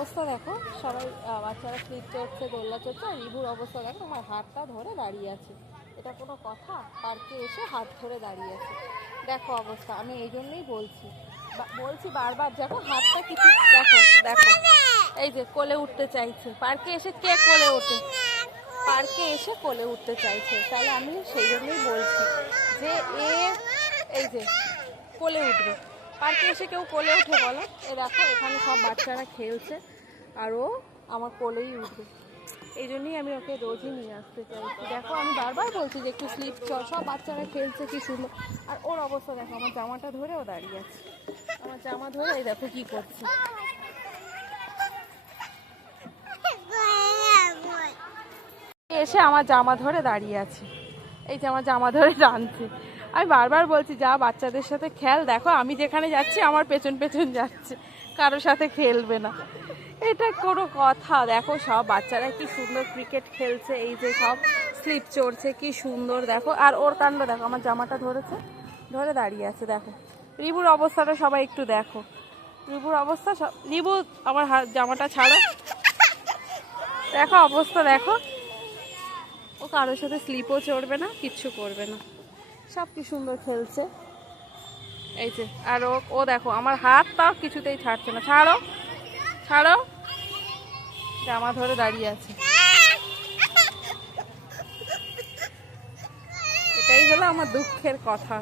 অবস্থা দেখো, সবাই বাচ্চারা স্লিপ চড়ছে, দোলনা চড়ছে, আর রিভুর অবস্থা দেখো, আমার হাতটা ধরে দাঁড়িয়ে আছে। এটা কোনো কথা? পার্কে এসে হাত ধরে দাঁড়িয়ে আছে, দেখো অবস্থা। আমি এই জন্যই বলছি বলছি বারবার, দেখো হাতটা কিছু, দেখো দেখো, এই যে কোলে উঠতে চাইছে। পার্কে এসে কে কোলে ওঠে? পার্কে এসে কোলে উঠতে চাইছে। তাহলে আমি সেই জন্যই বলছি যে এই যে কোলে উঠবে। পার্কে এসে কেউ কোলে উঠে বলো? এ দেখো এখানে সব বাচ্চারা খেলছে, আর ও আমার কোলেই উঠবে। এই জন্যই আমি ওকে রোজই নিয়ে আসতে চাইছি। দেখো আমি বারবার বলছি যে একটু স্লিপ চল, সব বাচ্চারা খেলছে কি সুন্দর, আর ওর অবস্থা দেখো, আমার জামাটা ধরে ও দাঁড়িয়ে আছে। আমার জামা ধরে এই দেখো কি করছে। এসে আমার জামা ধরে দাঁড়িয়ে আছে, এই যে আমার জামা ধরে টানছে। আমি বারবার বলছি যা বাচ্চাদের সাথে খেল, দেখো আমি যেখানে যাচ্ছি আমার পেছন পেছন যাচ্ছে, কারোর সাথে খেলবে না। এটা কোনো কথা? দেখো সব বাচ্চারা কি সুন্দর ক্রিকেট খেলছে, এই যে সব স্লিপ চড়ছে কি সুন্দর, দেখো। আর ওর কাণ্ড দেখো, আমার জামাটা ধরেছে, ধরে দাঁড়িয়ে আছে। দেখো রিবুর অবস্থাটা সবাই একটু দেখো, রিবুর অবস্থা সব। রিবু আমার জামাটা ছাড়ো, দেখো অবস্থা দেখো। ও কারোর সাথে স্লিপও চড়বে না, কিচ্ছু করবে না, সব কি সুন্দর খেলছে। এই যে আর ও দেখো আমার হাত তাও কিছুতেই ছাড়ছে না। ছাড়ো ছাড়ো, জামা ধরে দাঁড়িয়ে আছে। এটাই হলো আমার দুঃখের কথা।